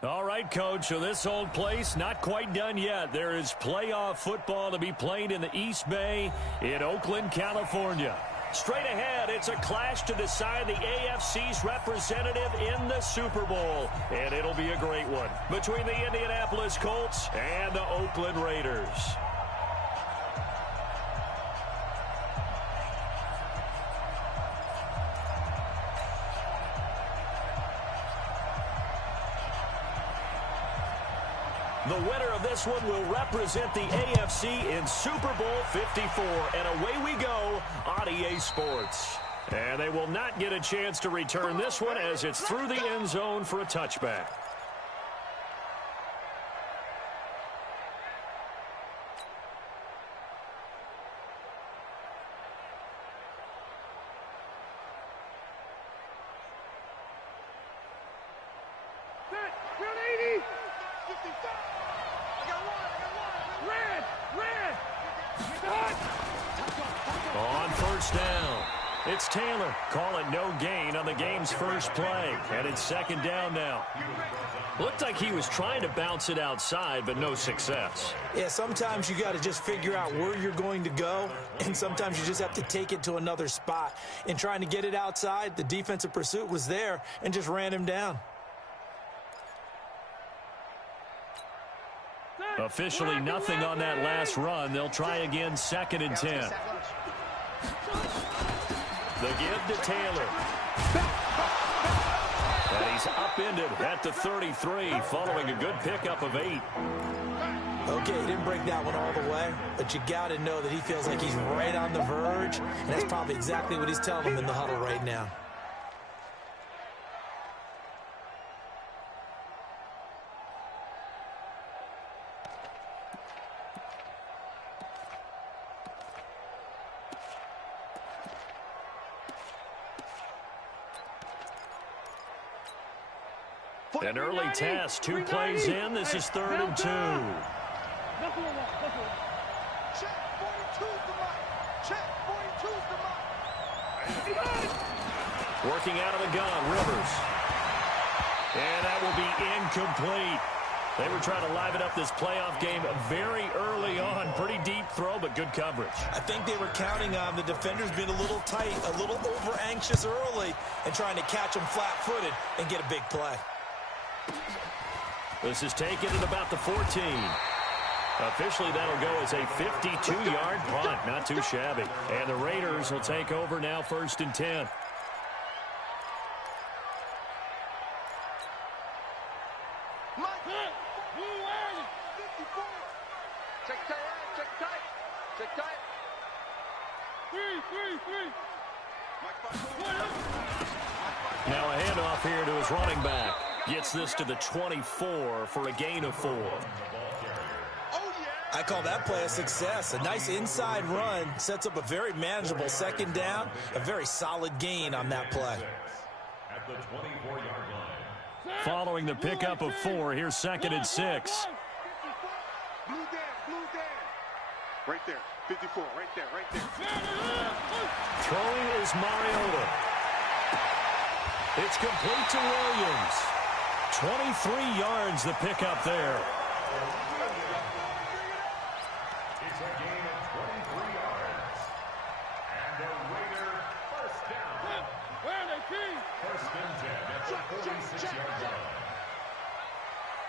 All right, Coach, so this old place not quite done yet. There is playoff football to be played in the East Bay in Oakland, California. Straight ahead, it's a clash to decide the AFC's representative in the Super Bowl. And it'll be a great one between the Indianapolis Colts and the Oakland Raiders. The winner of this one will represent the AFC in Super Bowl 54. And away we go on EA Sports. And they will not get a chance to return this one as it's through the end zone for a touchback. On first down, it's Taylor. Call it no gain on the game's first play. And it's second down now. Looked like he was trying to bounce it outside, but no success. Yeah, sometimes you got to just figure out where you're going to go, and sometimes you just have to take it to another spot. In trying to get it outside, the defensive pursuit was there and just ran him down. Officially nothing on that last run. They'll try again, 2nd and 10. The give to Taylor. And he's upended at the 33 following a good pickup of 8. Okay, he didn't break that one all the way, but you got to know that he feels like he's right on the verge, and that's probably exactly what he's telling them in the huddle right now. An early test, 2 plays in. This is 3rd and 2. Check 42's the mark. Check 42's the mark. Working out of the gun, Rivers. And that will be incomplete. They were trying to liven up this playoff game very early on. Pretty deep throw, but good coverage. I think they were counting on the defenders being a little tight, a little over-anxious early, and trying to catch them flat-footed and get a big play. This is taken at about the 14. Officially, that'll go as a 52-yard punt. Not too shabby. And the Raiders will take over now, 1st and 10. Now a handoff here to his running back. Gets this to the 24 for a gain of 4. I call that play a success. A nice inside run sets up a very manageable 2nd down. A very solid gain on that play. At the 24-yard line. Following the pickup of 4, here's 2nd and 6. Blue down. Right there, 54, right there. Throwing is Mariota. It's complete to Williams. 23 yards the pickup there. It's a gain of 23 yards. And the Raider first down. First and 10 at the 46-yard line.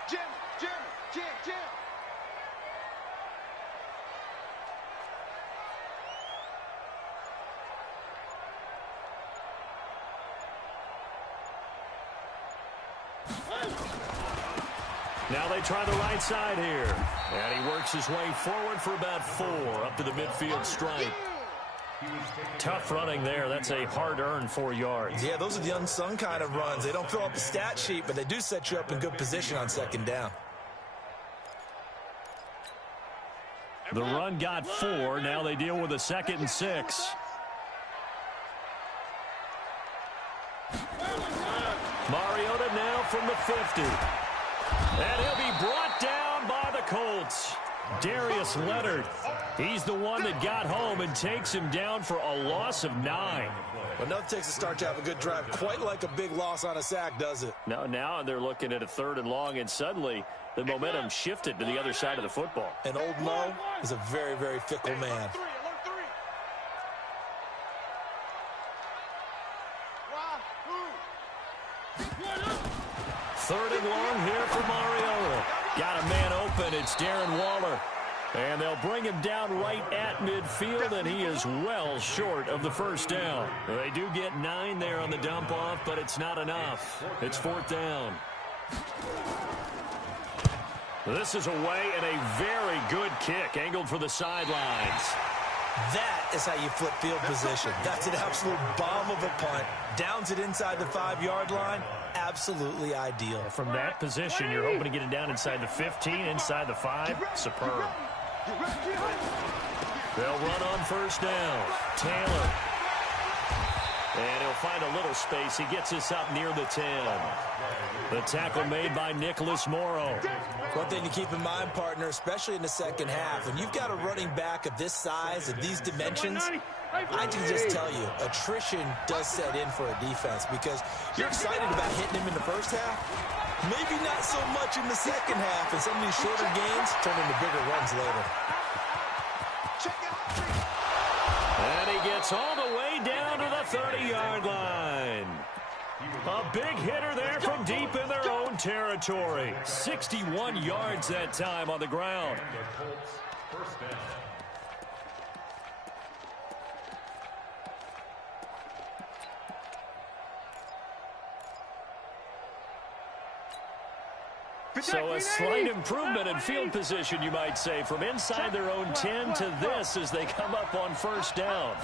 Jim. Now they try the right side here. And he works his way forward for about 4 up to the midfield stripe. Tough running there. That's a hard-earned 4 yards. Yeah, those are the unsung kind of runs. They don't fill up the stat sheet, but they do set you up in good position on 2nd down. The run got 4. Now they deal with a 2nd and 6. Mariota now from the 50. And he'll be brought down by the Colts. Darius Leonard. He's the one that got home and takes him down for a loss of 9. Well, nothing takes a start to have a good drive quite like a big loss on a sack, does it? Now they're looking at a 3rd and long, and suddenly the momentum shifted to the other side of the football. And old Mo is a very, very fickle man. Third and long here for Mariota. Got a man open. It's Darren Waller. And they'll bring him down right at midfield, and he is well short of the first down. They do get 9 there on the dump off, but it's not enough. It's 4th down. This is away and a very good kick, angled for the sidelines. That is how you flip field position. That's an absolute bomb of a punt. Downs it inside the 5-yard line. Absolutely ideal. From that position, you're hoping to get it down inside the 15, inside the 5. Superb. They'll run on first down. Taylor. And he'll find a little space. He gets us up near the 10. The tackle made by Nicholas Morrow. One thing to keep in mind, partner, especially in the second half, when you've got a running back of this size, of these dimensions, I can just tell you, attrition does set in for a defense because you're excited about hitting him in the first half. Maybe not so much in the second half, and some of these shorter gains turn into bigger runs later. And he gets all the way down to the 30-yard line. A big hitter there from deep in their own territory. 61 yards that time on the ground. So a slight improvement in field position, you might say, from inside their own 10 to this as they come up on first down.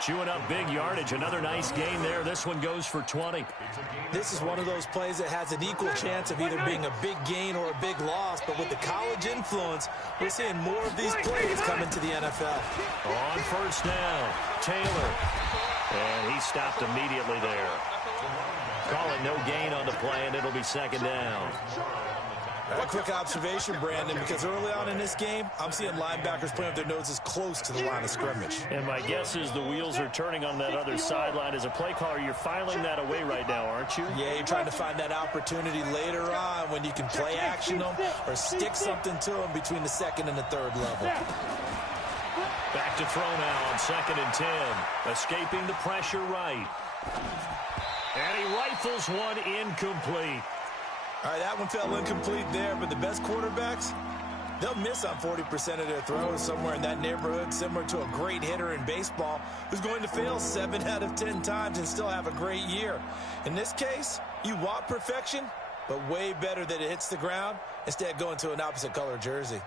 Chewing up big yardage. Another nice gain there. This one goes for 20. This is one of those plays that has an equal chance of either being a big gain or a big loss, but with the college influence, we're seeing more of these plays come into the NFL. On first down, Taylor. And he stopped immediately there. Call it no gain on the play, and it'll be second down. A quick observation, Brandon, because early on in this game, I'm seeing linebackers playing with their noses close to the line of scrimmage. And my guess is the wheels are turning on that other sideline. As a play caller, you're filing that away right now, aren't you? Yeah, you're trying to find that opportunity later on when you can play action them or stick something to them between the second and the third level. Back to throw now on 2nd and 10. Escaping the pressure right. And he rifles one incomplete. All right, that one fell incomplete there, but the best quarterbacks, they'll miss on 40% of their throws, somewhere in that neighborhood, similar to a great hitter in baseball who's going to fail 7 out of 10 times and still have a great year. In this case, you want perfection, but way better that it hits the ground instead of going to an opposite color jersey.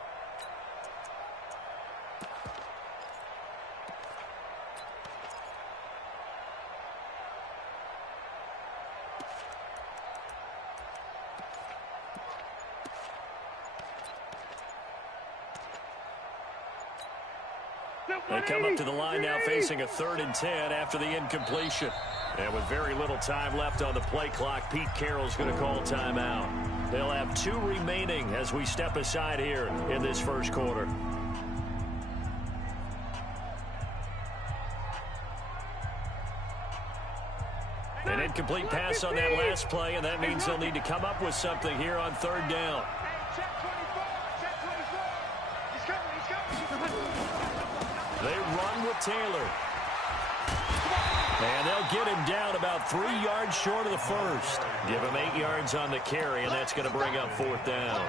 They come up to the line now facing a 3rd and 10 after the incompletion. And with very little time left on the play clock, Pete Carroll's going to call timeout. They'll have 2 remaining as we step aside here in this first quarter. An incomplete pass on that last play, and that means they'll need to come up with something here on 3rd down. They run with Taylor. And they'll get him down about 3 yards short of the first. Give him 8 yards on the carry, and that's going to bring up 4th down.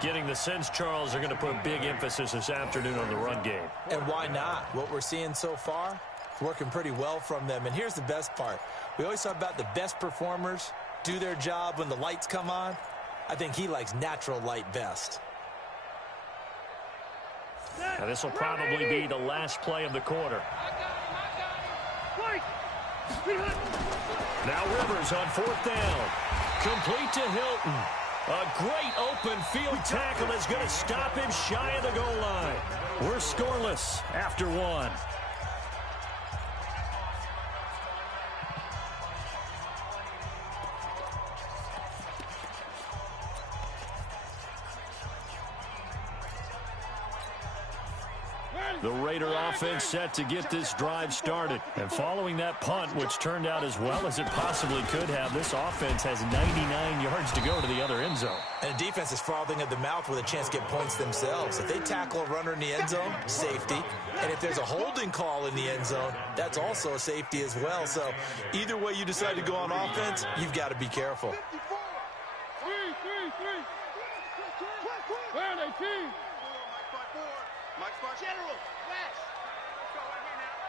Getting the sense, Charles, are going to put a big emphasis this afternoon on the run game. And why not? What we're seeing so far, working pretty well from them. And here's the best part. We always talk about the best performers do their job when the lights come on. I think he likes natural light best. Now this will probably be the last play of the quarter. Now Rivers on 4th down. Complete to Hilton. A great open field tackle is going to stop him shy of the goal line. We're scoreless after 1. The Raider offense set to get this drive started. And following that punt, which turned out as well as it possibly could have, this offense has 99 yards to go to the other end zone. And the defense is frothing at the mouth with a chance to get points themselves. If they tackle a runner in the end zone, safety. And if there's a holding call in the end zone, that's also a safety as well. So either way you decide to go on offense, you've got to be careful. Where are they, team? Mike 5-4. General, West. Let's go right here now.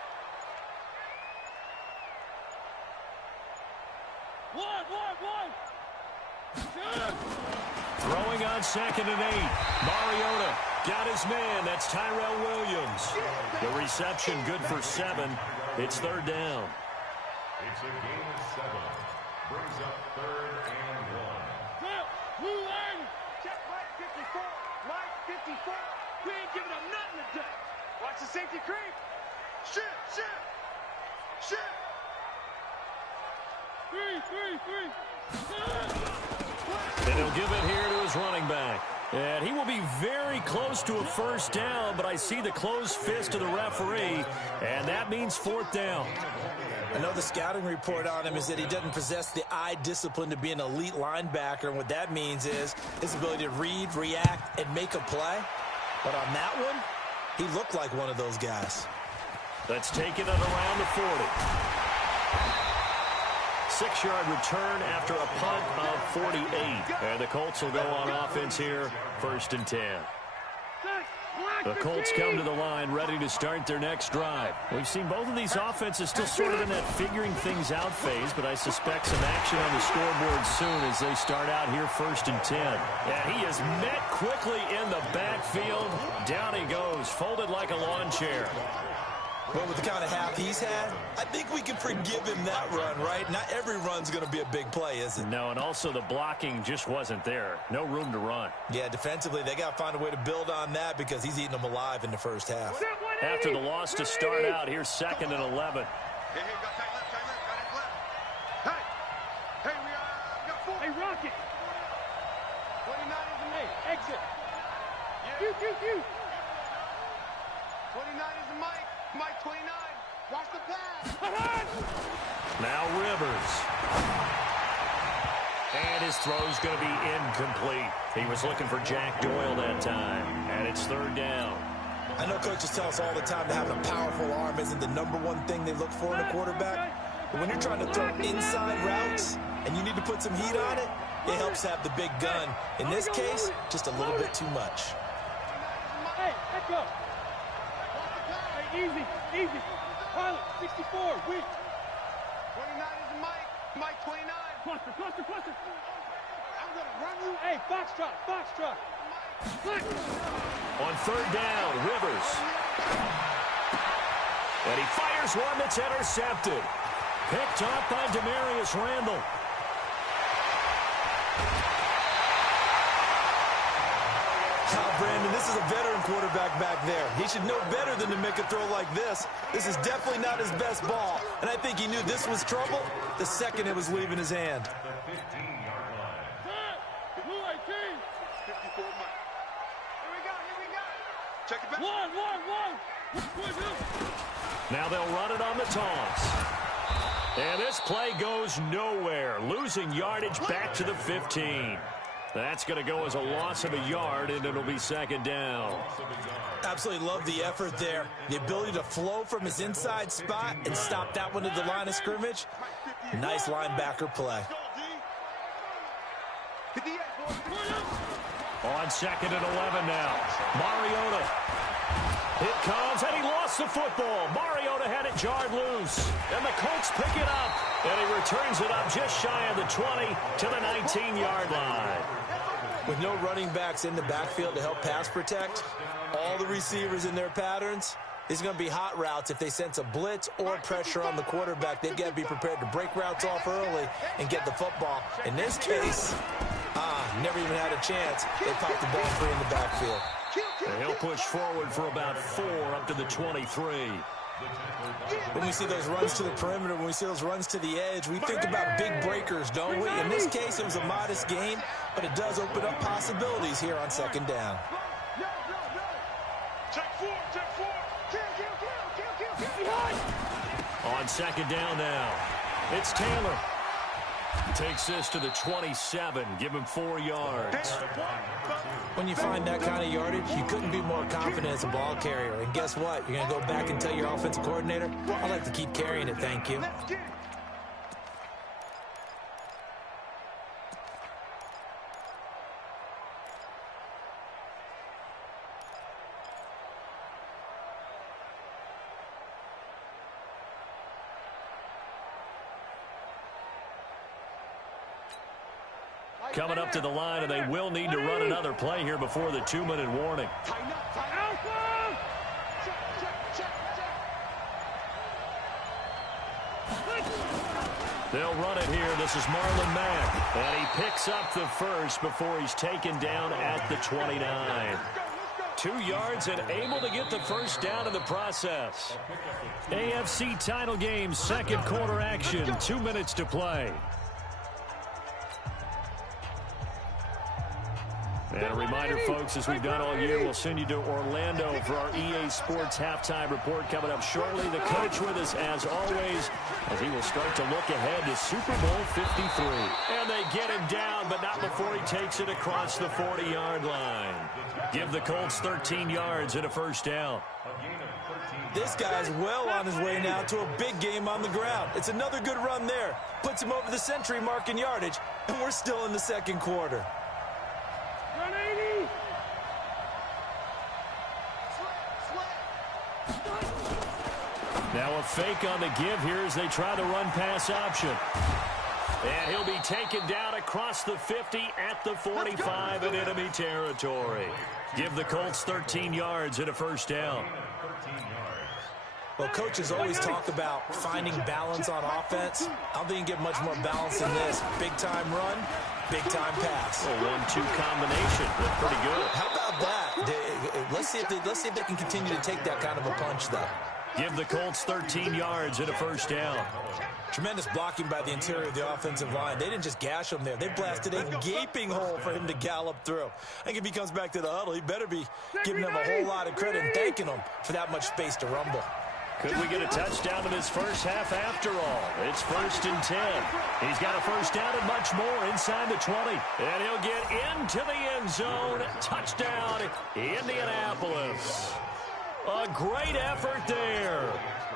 One. Throwing on 2nd and 8. Mariota got his man. That's Tyrell Williams. The reception good for 7. It's 3rd down. It's a game of 7. Brings up 3rd and 1. Blue line. Check Mike 54. Mike 54. We ain't giving up nothing today. Watch the safety creep. Shift. 3. And he'll give it here to his running back. And he will be very close to a 1st down, but I see the closed fist of the referee, and that means 4th down. I know the scouting report on him is that he doesn't possess the eye discipline to be an elite linebacker, and what that means is his ability to read, react, and make a play. But on that one, he looked like one of those guys. Let's take it at around the 40. 6-yard return after a punt of 48. And the Colts will go on offense here, 1st and 10. The Colts come to the line ready to start their next drive. We've seen both of these offenses still sort of in that figuring things out phase, but I suspect some action on the scoreboard soon as they start out here 1st and 10. And he is met quickly in the backfield. Down he goes, folded like a lawn chair. But with the kind of half he's had, I think we can forgive him that run, right? Not every run's going to be a big play, is it? No, and also the blocking just wasn't there. No room to run. Yeah, defensively, they got to find a way to build on that because he's eating them alive in the 1st half. After the loss to start out, here's 2nd and 11. Hey, got tight left, got his left. Hey, we got 4. Hey, Rocket. 29 is the Mike. Exit. Yeah. You. 29 is the Mike. Mike 29. Watch the pass. Now Rivers. And his throw's going to be incomplete. He was looking for Jack Doyle that time. And it's 3rd down. I know coaches tell us all the time that having a powerful arm isn't the #1 thing they look for in a quarterback. But when you're trying to throw inside routes and you need to put some heat on it, it helps have the big gun. In this case, just a little bit too much. Hey, let's go. Easy. Pilot, 64, weak. 29 is the Mike. Mike 29. Cluster. I'm going to run you. Hey, Foxtrot. On 3rd down, Rivers. And he fires one that's intercepted. Picked up by Demarius Randall. Brandon, this is a veteran quarterback back there. He should know better than to make a throw like this. This is definitely not his best ball, and I think he knew this was trouble the second it was leaving his hand. Blue 18. 54 Mike. Here we go. Check it back. One. Now they'll run it on the toss. And this play goes nowhere. Losing yardage back to the 15. That's going to go as a loss of a yard, and it'll be 2nd down. Absolutely love the effort there. The ability to flow from his inside spot and stop that one at the line of scrimmage. Nice linebacker play. On 2nd and 11 now. Mariota. It comes, and he lost the football. Mariota had it jarred loose. And the Colts pick it up. And he returns it up just shy of the 20 to the 19-yard line. With no running backs in the backfield to help pass protect, all the receivers in their patterns, it's going to be hot routes. If they sense a blitz or pressure on the quarterback, they've got to be prepared to break routes off early and get the football. In this case, never even had a chance. They popped the ball free in the backfield. And he'll push forward for about 4 up to the 23. When we see those runs to the perimeter, when we see those runs to the edge, we think about big breakers, don't we? In this case, it was a modest gain, but it does open up possibilities here on 2nd down. Check four. Kill. On second down now, it's Taylor. Takes this to the 27. Give him 4 yards. When you find that kind of yardage, you couldn't be more confident as a ball carrier. And guess what? You're going to go back and tell your offensive coordinator, I'd like to keep carrying it, thank you. Coming up to the line, and they will need to run another play here before the 2-minute warning. They'll run it here. This is Marlon Mack, and he picks up the first before he's taken down at the 29. 2 yards and able to get the first down in the process. AFC title game, second quarter action, 2 minutes to play. And a reminder, folks, as we've done all year, we'll send you to Orlando for our EA Sports halftime report coming up shortly. The coach with us, as always, as he will start to look ahead to Super Bowl 53. And they get him down, but not before he takes it across the 40-yard line. Give the Colts 13 yards and a first down. This guy's well on his way now to a big game on the ground. It's another good run there. Puts him over the century mark in yardage, and we're still in the second quarter. Now a fake on the give here as they try the run-pass option. And he'll be taken down across the 50 at the 45 in enemy territory. Give the Colts 13 yards and a first down. Well, coaches always talk about finding balance on offense. I don't think you can get much more balance than this. Big-time run, big-time pass. A 1-2 combination. Looked pretty good. How about that? Let's see if they can continue to take that kind of a punch, though. Give the Colts 13 yards and a first down. Tremendous blocking by the interior of the offensive line. They didn't just gash him there. They blasted a gaping hole for him to gallop through. I think if he comes back to the huddle, he better be giving them a whole lot of credit and thanking them for that much space to rumble. Could we get a touchdown in this first half after all? It's 1st and 10. He's got a first down and much more inside the 20. And he'll get into the end zone. Touchdown, Indianapolis. A great effort there.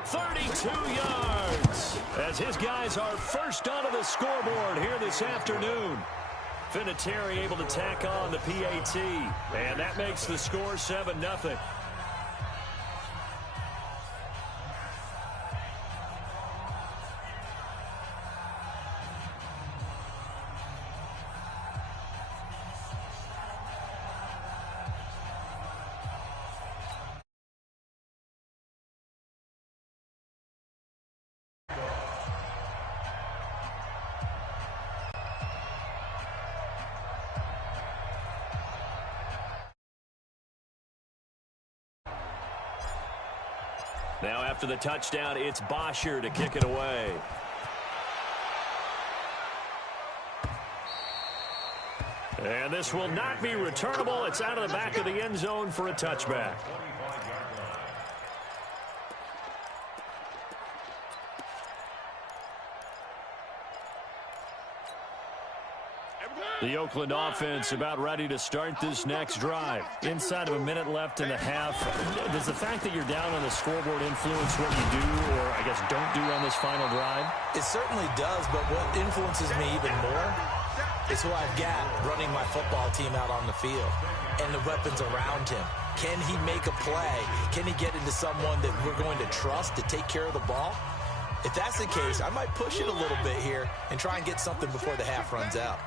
32 yards. As his guys are first onto the scoreboard here this afternoon. Vinatieri able to tack on the PAT. And that makes the score 7-0. Now after the touchdown, it's Bosher to kick it away. And this will not be returnable. It's out of the back of the end zone for a touchback. The Oakland offense about ready to start this next drive. Inside of a minute left in the half. Does the fact that you're down on the scoreboard influence what you do or, I guess, don't do on this final drive? It certainly does, but what influences me even more is who I've got running my football team out on the field and the weapons around him. Can he make a play? Can he get into someone that we're going to trust to take care of the ball? If that's the case, I might push it a little bit here and try and get something before the half runs out.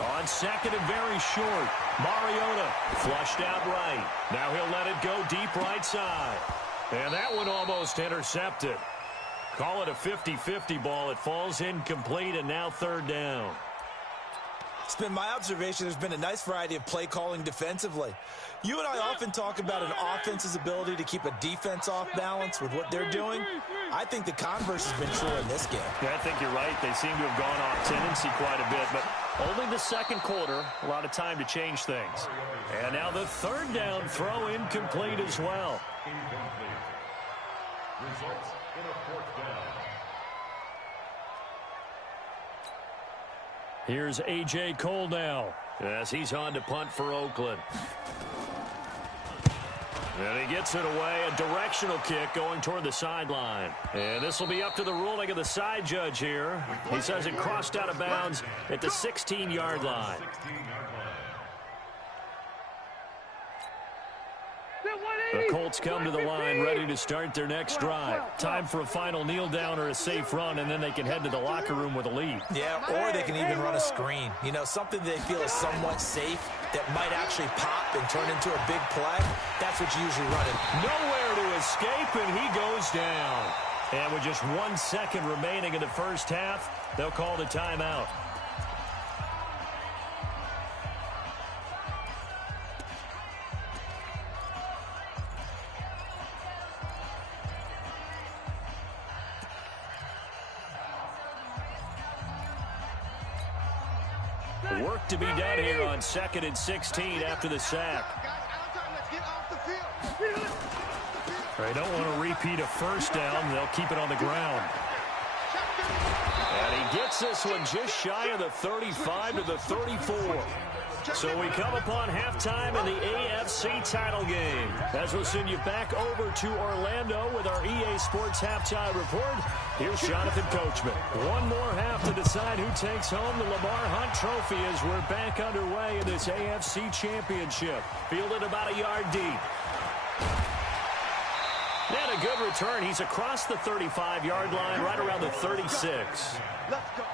On second and very short, Mariota flushed out right. Now he'll let it go deep right side. And that one almost intercepted. Call it a 50-50 ball. It falls incomplete, and now third down. It's been my observation there's been a nice variety of play calling defensively. You and I often talk about an offense's ability to keep a defense off balance with what they're doing. I think the converse has been true in this game. Yeah, I think you're right. They seem to have gone off tendency quite a bit, but only the second quarter, a lot of time to change things. And now the third down throw incomplete as well. Incomplete. Results in a fourth down. Here's A.J. Cole now as he's on to punt for Oakland. And he gets it away, a directional kick going toward the sideline. And this will be up to the ruling of the side judge here. He says it crossed out of bounds at the 16-yard line. The Colts come to the line ready to start their next drive. Time for a final kneel down or a safe run, and then they can head to the locker room with a lead. Yeah, or they can even run a screen. You know, something they feel is somewhat safe that might actually pop and turn into a big play. That's what you usually run it. Nowhere to escape, and he goes down. And with just 1 second remaining in the first half, they'll call the timeout. Work to be done here on 2nd and 16 after the sack. They don't want to repeat a first down. They'll keep it on the ground. And he gets this one just shy of the 35 to the 34. So we come upon halftime in the AFC title game. As we'll send you back over to Orlando with our EA Sports Halftime Report. Here's Jonathan Coachman. One more half to decide who takes home the Lamar Hunt Trophy as we're back underway in this AFC Championship. Fielded about a yard deep. And a good return. He's across the 35-yard line, right around the 36. Let's go.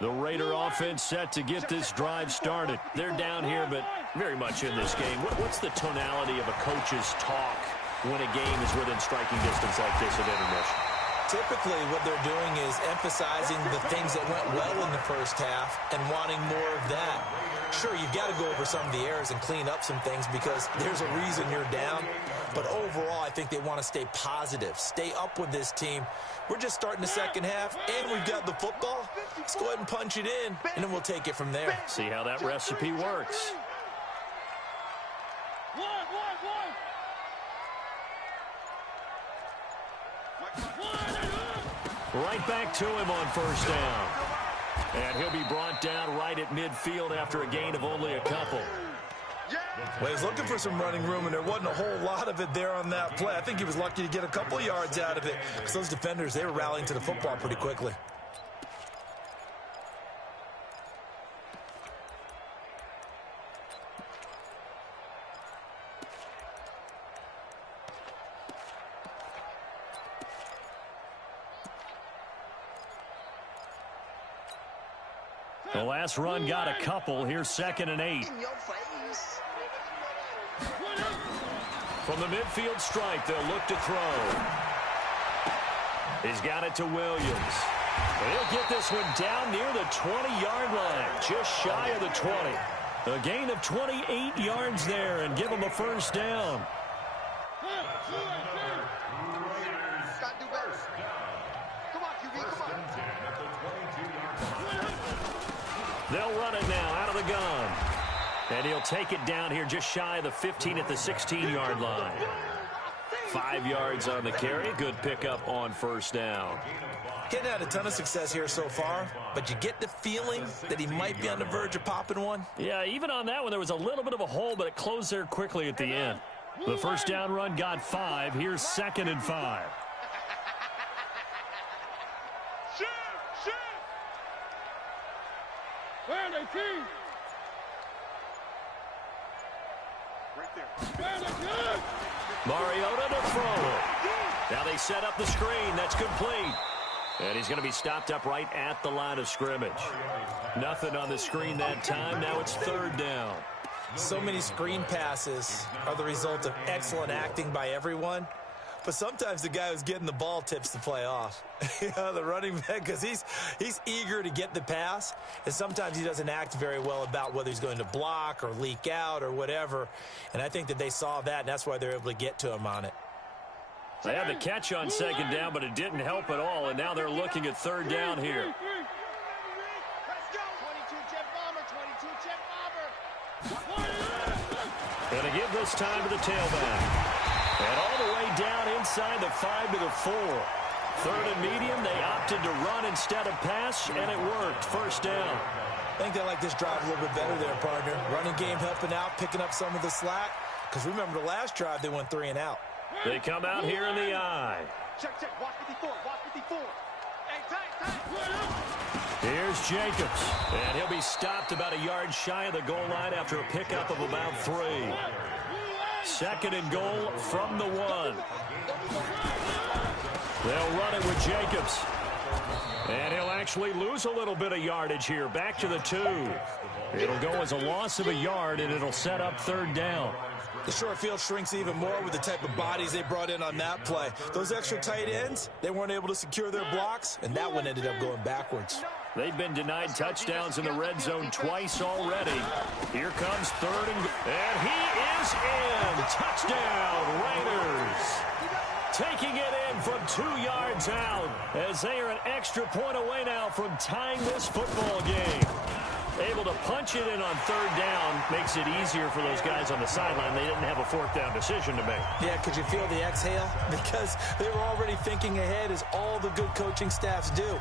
The Raider offense set to get this drive started. They're down here, but very much in this game. What's the tonality of a coach's talk when a game is within striking distance like this at intermission? Typically, what they're doing is emphasizing the things that went well in the first half and wanting more of that. Sure, you've got to go over some of the errors and clean up some things because there's a reason you're down. But overall, I think they want to stay positive, stay up with this team. We're just starting the second half, and we've got the football. Let's go ahead and punch it in, and then we'll take it from there. See how that recipe works. Right back to him on first down. And he'll be brought down right at midfield after a gain of only a couple. Well, he's looking for some running room, and there wasn't a whole lot of it there on that play. I think he was lucky to get a couple yards out of it because those defenders, they were rallying to the football pretty quickly. The last run got a couple. Here's 2nd and 8. From the midfield stripe, they'll look to throw. He's got it to Williams. He'll get this one down near the 20-yard line, just shy of the 20. A gain of 28 yards there and give him a first down. They'll run it now out of the gun. And he'll take it down here just shy of the 15 at the 16-yard line. 5 yards on the carry. Good pickup on first down. Getting had a ton of success here so far, but you get the feeling that he might be on the verge of popping one. Yeah, even on that one, there was a little bit of a hole, but it closed there quickly at the end. The first down run got 5. Here's 2nd and 5. Where are they, Keith? Right there. Mariota to throw it. Now they set up the screen. That's complete. And he's going to be stopped up right at the line of scrimmage. Nothing on the screen that time. Now it's third down. So many screen passes are the result of excellent acting by everyone. But sometimes the guy who's getting the ball tips the play off. The running back, because he's eager to get the pass, and sometimes he doesn't act very well about whether he's going to block or leak out or whatever. And I think that they saw that, and that's why they're able to get to him on it. They had the catch on second down, but it didn't help at all, and now they're looking at third down here. Let's go. 22 jet bomber, 22 jet bomber. And to give this time to the tailback. And all the way down inside the 5 to the 4. Third and medium, they opted to run instead of pass, and it worked. First down. I think they like this drive a little bit better there, partner. Running game helping out, picking up some of the slack. Because remember the last drive, they went 3 and out. They come out here in the eye. Check. Watch 54. Watch 54. Hey, tight. Here's Jacobs. And he'll be stopped about a yard shy of the goal line after a pickup of about 3. Second and goal from the 1. They'll run it with Jacobs. And he'll actually lose a little bit of yardage here. Back to the 2. It'll go as a loss of a yard, and it'll set up third down. The short field shrinks even more with the type of bodies they brought in on that play. Those extra tight ends, they weren't able to secure their blocks, and that one ended up going backwards. They've been denied touchdowns in the red zone twice already. Here comes third and he is in. Touchdown, Raiders. Taking it in from 2 yards out as they are an extra point away now from tying this football game. Able to punch it in on third down makes it easier for those guys on the sideline. They didn't have a fourth down decision to make. Yeah, could you feel the exhale? Because they were already thinking ahead, as all the good coaching staffs do.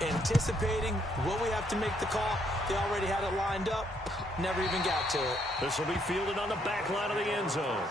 Anticipating, will we have to make the call? They already had it lined up. Never even got to it. This will be fielded on the back line of the end zone.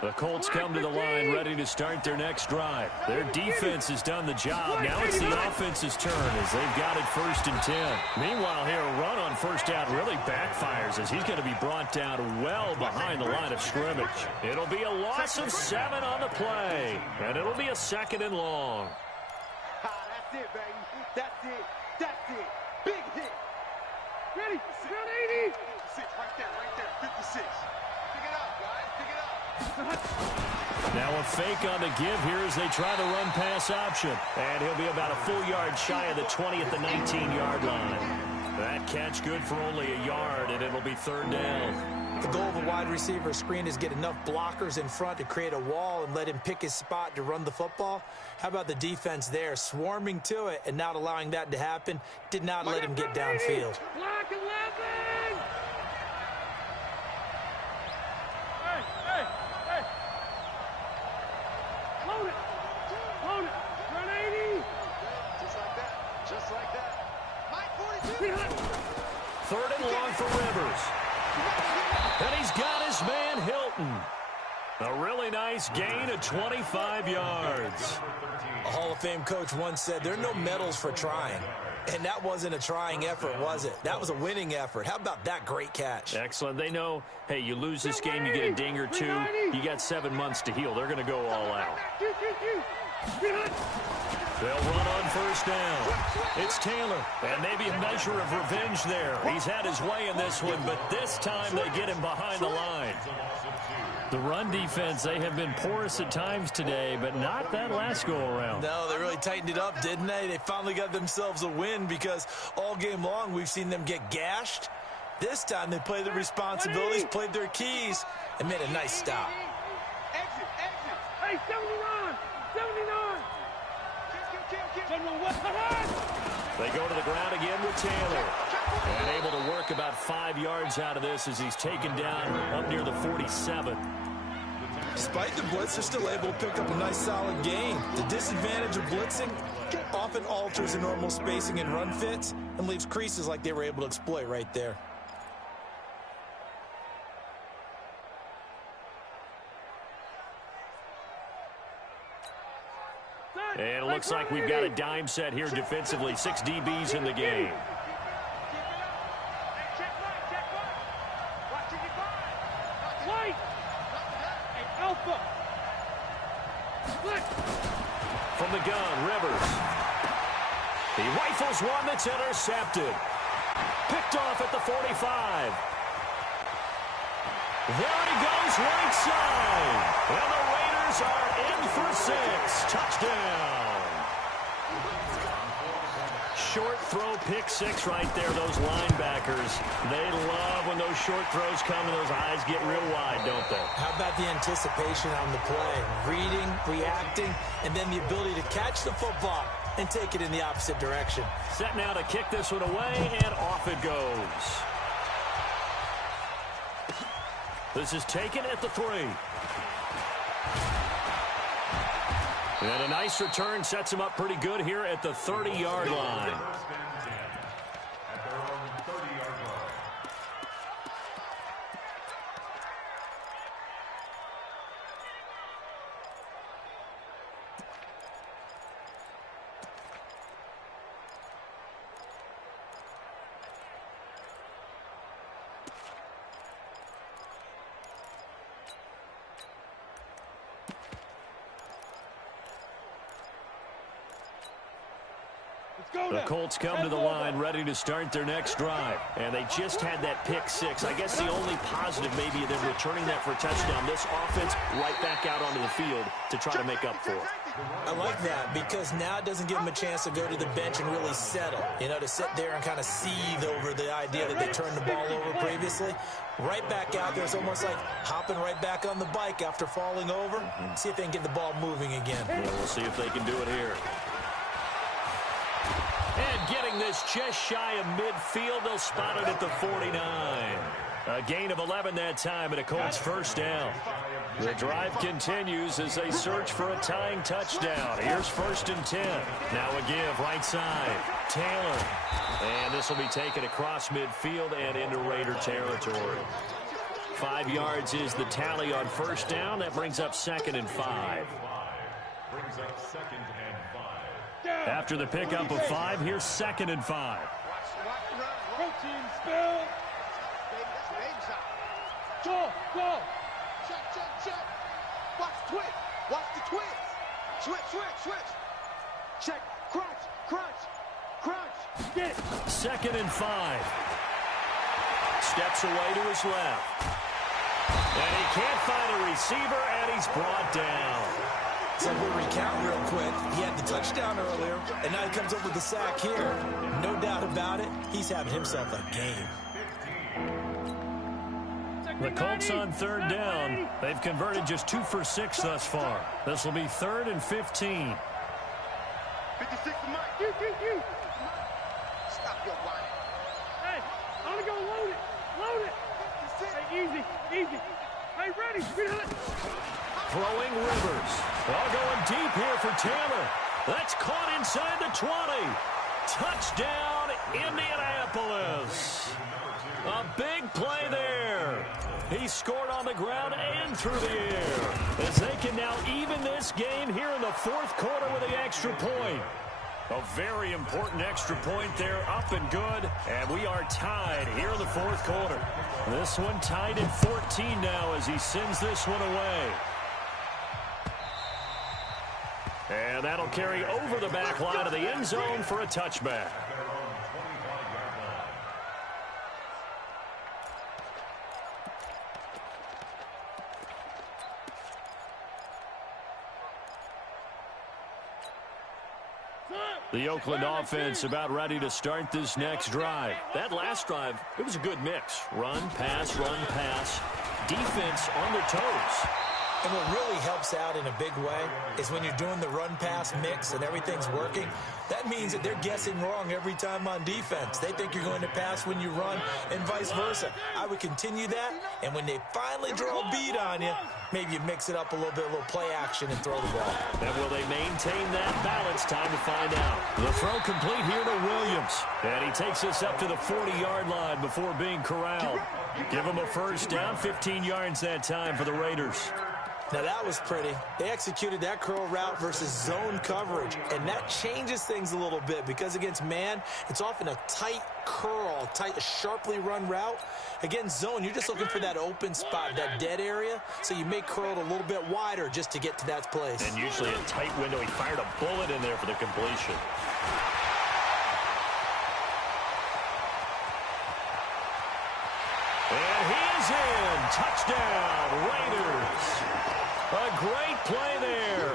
The Colts come to the line ready to start their next drive. Their defense has done the job. Now it's the offense's turn as they've got it 1st and 10. Meanwhile here, a run on first down really backfires as he's going to be brought down well behind the line of scrimmage. It'll be a loss of 7 on the play, and it'll be a 2nd and long. That's it, baby. That's it. That's it. Big hit. Ready. 80. 56, right there. 56. Pick it up, guys. Pick it up. Now a fake on the give here as they try the run-pass option. And he'll be about a full yard shy of the 20 at the 19-yard line. That catch good for only a yard, and it'll be third down. The goal of a wide receiver screen is get enough blockers in front to create a wall and let him pick his spot to run the football. How about the defense there, swarming to it and not allowing that to happen? Did not let him get downfield. Block 11! Run 80! Just like that. Mike 42! Third and long for Rivers. And he's got his man Hilton. A really nice gain of 25 yards. A Hall of Fame coach once said, there are no medals for trying. And that wasn't a trying effort, was it? That was a winning effort. How about that great catch? Excellent. They know, hey, you lose this game, you get a ding or 2. You got 7 months to heal. They're going to go all out. They'll run on first down. It's Taylor, and maybe a measure of revenge there. He's had his way in this one, but this time they get him behind the line. The run defense, they have been porous at times today, but not that last go-around. No, they really tightened it up, didn't they? They finally got themselves a win because all game long we've seen them get gashed. This time they played their responsibilities, played their keys, and made a nice stop. Exit. Hey, 79! They go to the ground again with Taylor. And able to work about 5 yards out of this as he's taken down up near the 47. Despite the blitz, they're still able to pick up a nice solid gain. The disadvantage of blitzing often alters the normal spacing and run fits and leaves creases like they were able to exploit right there. And it looks like we've got a dime set here defensively. 6 DBs in the game. From the gun, Rivers. He rifles one that's intercepted. Picked off at the 45. There he goes, right side. And the Raiders are in for 6. Touchdown. Short throw, pick 6 right there. Those linebackers, they love when those short throws come and those eyes get real wide, don't they? How about the anticipation on the play? Reading, reacting, and then the ability to catch the football and take it in the opposite direction. Set now to kick this one away, and off it goes. This is taken at the 3. And a nice return sets him up pretty good here at the 30-yard line. At their own 30-yard line. The Colts come to the line ready to start their next drive. And they just had that pick 6. I guess the only positive maybe of them returning that for a touchdown. This offense right back out onto the field to try to make up for it. I like that because now it doesn't give them a chance to go to the bench and really settle. You know, to sit there and kind of seethe over the idea that they turned the ball over previously. Right back out there. It's almost like hopping right back on the bike after falling over. See if they can get the ball moving again. Yeah, we'll see if they can do it here. And getting this just shy of midfield, they'll spot it at the 49. A gain of 11 that time, and a Colts first down. The drive continues as they search for a tying touchdown. Here's 1st and 10. Now a give, right side. Taylor. And this will be taken across midfield and into Raider territory. 5 yards is the tally on first down. That brings up 2nd and 5. Brings up 2nd and 5. After the pickup of 5, here's 2nd and 5. Protein spill. Go. Check. Watch the twist. Watch the twist. Switch. Check. Crunch. Get it. 2nd and 5. Steps away to his left. And he can't find a receiver, and he's brought down. So we'll recount real quick. He had the touchdown earlier, and now he comes up with the sack here. No doubt about it, he's having himself a game. The Colts on 3rd down. They've converted just 2 for 6 thus far. This will be 3rd and 15. 56 to Mike. You. Stop your whining. Hey, I'm gonna go load it. Hey, easy. Hey, ready. Throwing Rivers. All going deep here for Taylor. That's caught inside the 20. Touchdown, Indianapolis. A big play there. He scored on the ground and through the air as they can now even this game here in the 4th quarter with the extra point. A very important extra point there, up and good, and we are tied here in the 4th quarter. This one tied at 14 now as he sends this one away. And that'll carry over the back line of the end zone for a touchback. The Oakland offense about ready to start this next drive. That last drive, it was a good mix. Run, pass, defense on their toes. And what really helps out in a big way is when you're doing the run-pass mix and everything's working, that means that they're guessing wrong every time on defense. They think you're going to pass when you run and vice versa. I would continue that, and when they finally draw a beat on you, maybe you mix it up a little bit, a little play action and throw the ball. And will they maintain that balance? Time to find out. The throw complete here to Williams. And he takes us up to the 40-yard line before being corralled. Give him a first down, 15 yards that time for the Raiders. Now that was pretty. They executed that curl route versus zone coverage, and that changes things a little bit because against man, it's often a tight curl, a sharply run route. Against zone, you're just looking for that open spot, that dead area, so you may curl it a little bit wider just to get to that place. And usually a tight window. He fired a bullet in there for the completion. And he is in. Touchdown, Raiders. A great play there.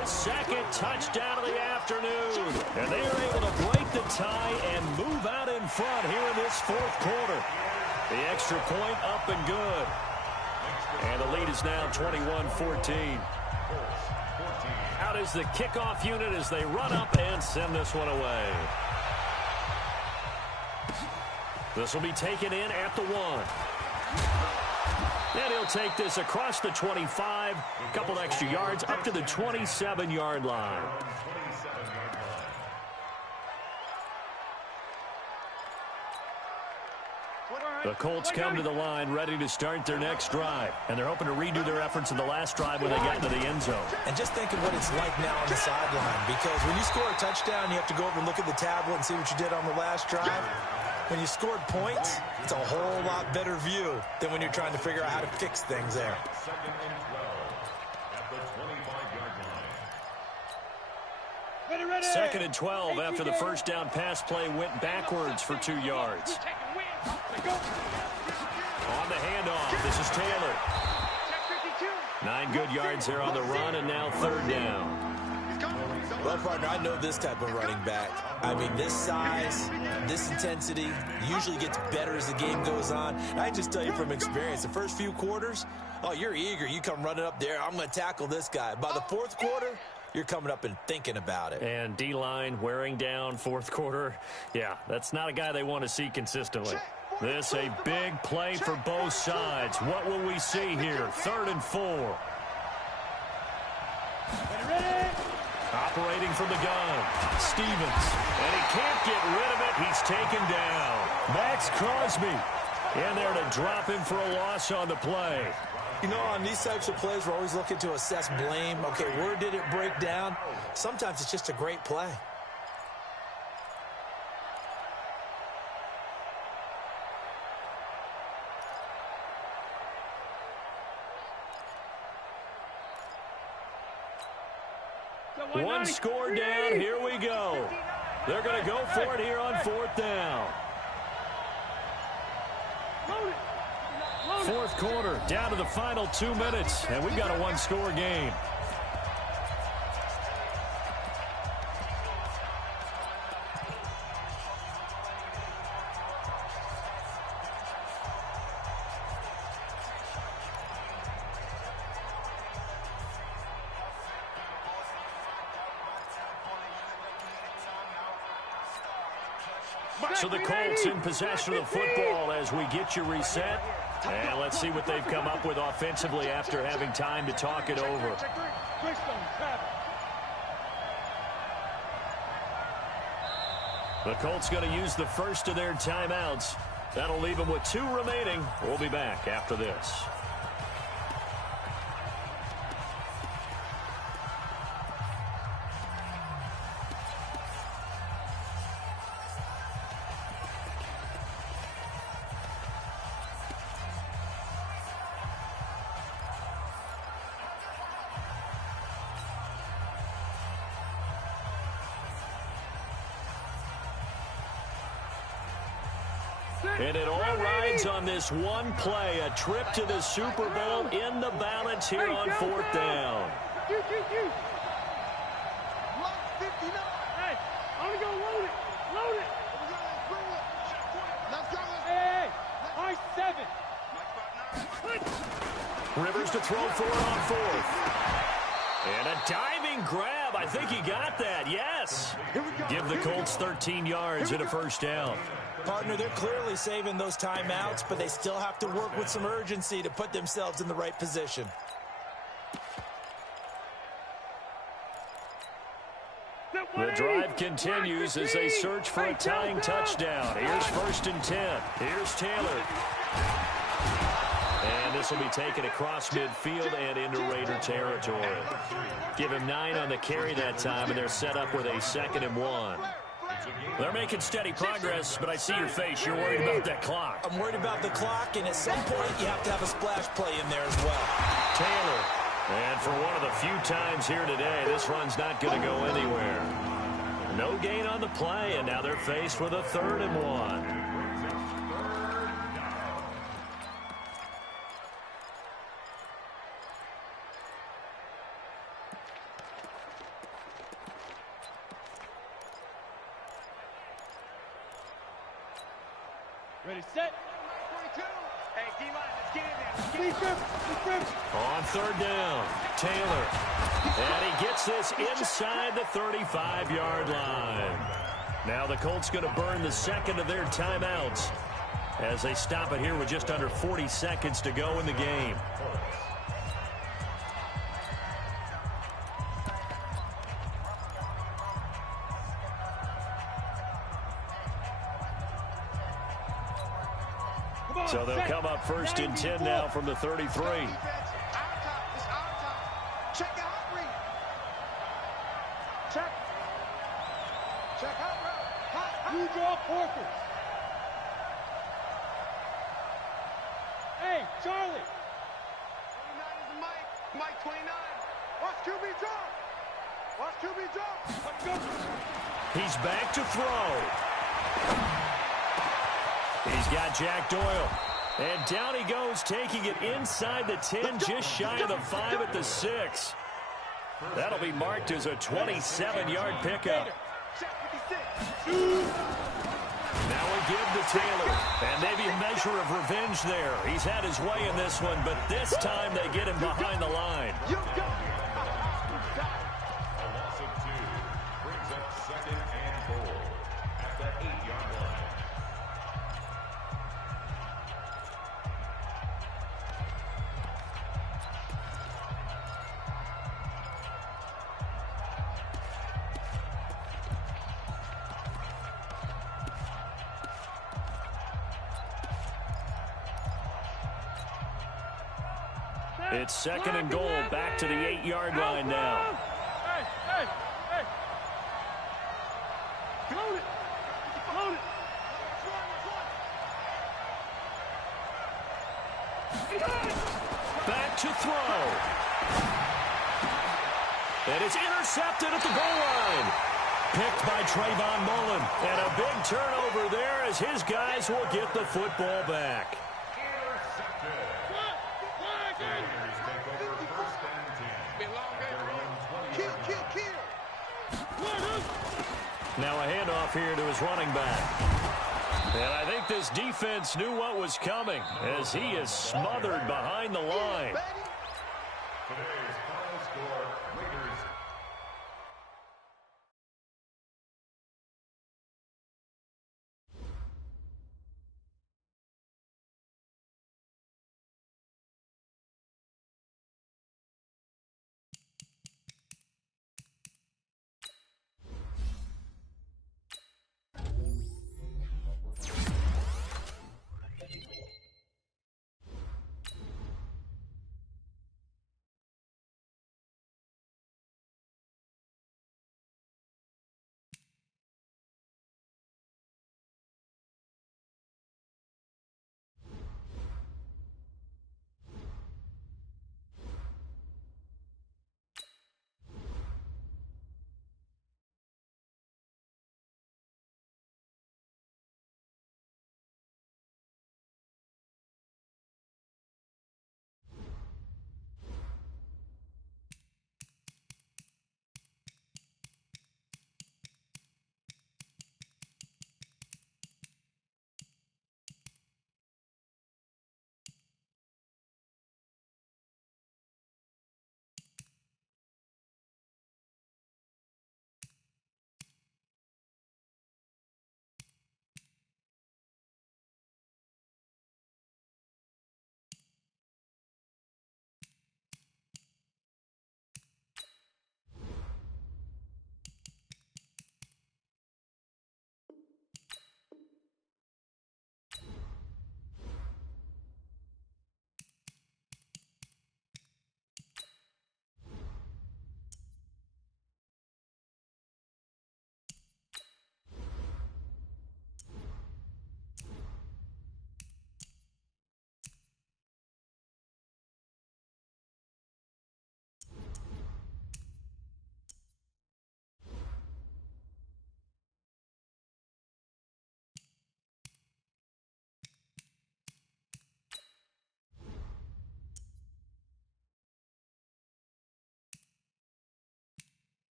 His second touchdown of the afternoon. And they are able to break the tie and move out in front here in this fourth quarter. The extra point up and good. And the lead is now 21-14. Out is the kickoff unit as they run up and send this one away. This will be taken in at the 1. And he'll take this across the 25, a couple extra yards up to the 27-yard line. The Colts come to the line ready to start their next drive. And they're hoping to redo their efforts in the last drive when they got into the end zone. And just think of what it's like now on the sideline, because when you score a touchdown, you have to go over and look at the tablet and see what you did on the last drive. When you scored points, it's a whole lot better view than when you're trying to figure out how to fix things there. Second and 12 at the 25-yard line. Ready. Second and 12 after the first down pass play went backwards for 2 yards. On the handoff, this is Taylor. 9 good yards there on the run, and now third down. Well, partner, I know this type of running back. I mean, this size, this intensity usually gets better as the game goes on. And I just tell you from experience, the first few quarters, oh, you're eager. You come running up there, I'm going to tackle this guy. By the fourth quarter, you're coming up and thinking about it. And D-line wearing down fourth quarter. Yeah, that's not a guy they want to see consistently. This a big play for both sides. What will we see here? 3rd and 4. Operating from the gun, Stevens. And he can't get rid of it. He's taken down. Max Crosby in there to drop him for a loss on the play. You know, on these types of plays, we're always looking to assess blame. Okay, where did it break down? Sometimes it's just a great play. One score down. Here we go. They're going to go for it here on 4th down. Fourth quarter, down to the final 2 minutes, and we've got a one-score game. So the Colts in possession of the football as we get you reset. And let's see what they've come up with offensively after having time to talk it over. The Colts going to use the first of their timeouts. That'll leave them with 2 remaining. We'll be back after this. And it all rides on this one play, a trip to the Super Bowl in the balance here on 4th down. Hey, I'm going to load it. Load it. Hey, I-7. Rivers to throw for it on 4th. And a diving grab. I think he got that. Yes. Give the Colts 13 yards and a first down. Partner, they're clearly saving those timeouts, but they still have to work with some urgency to put themselves in the right position. The drive continues as they search for a tying touchdown. Here's 1st and 10. Here's Taylor. And this will be taken across midfield and into Raider territory. Give him 9 on the carry that time, and they're set up with a 2nd and 1. They're making steady progress, but I see your face. You're worried about that clock. I'm worried about the clock, and at some point you have to have a splash play in there as well. Taylor. And for one of the few times here today, this run's not going to go anywhere. No gain on the play, and now they're faced with a 3rd and 1. Ready, set. 22. Hey, D-line, let's get in there. On 3rd down, Taylor. And he gets this inside the 35-yard line. Now the Colts going to burn the 2nd of their timeouts as they stop it here with just under 40 seconds to go in the game. So they'll come up 1st and 10 now from the 33. It's our time. Check out read. Check. Check out route. You draw Porkers. Hey, Charlie. 29 is the Mike. Mike 29. Watch QB draw. Watch QB draw. Let's go. He's back to throw. He's got Jack Doyle. And down he goes, taking it inside the 10, just shy of the 5 at the 6. That'll be marked as a 27-yard pickup. Now we give to Taylor. And maybe a measure of revenge there. He's had his way in this one, but this time they get him behind the line. A loss of 2 brings up 2nd and goal at the 8-yard line. It's 2nd and goal, back to the 8-yard line now. Hey. Load it. Back to throw. And it's intercepted at the goal line. Picked by Trayvon Mullen. And a big turnover there as his guys will get the football back. Now a handoff here to his running back. And I think this defense knew what was coming as he is smothered behind the line.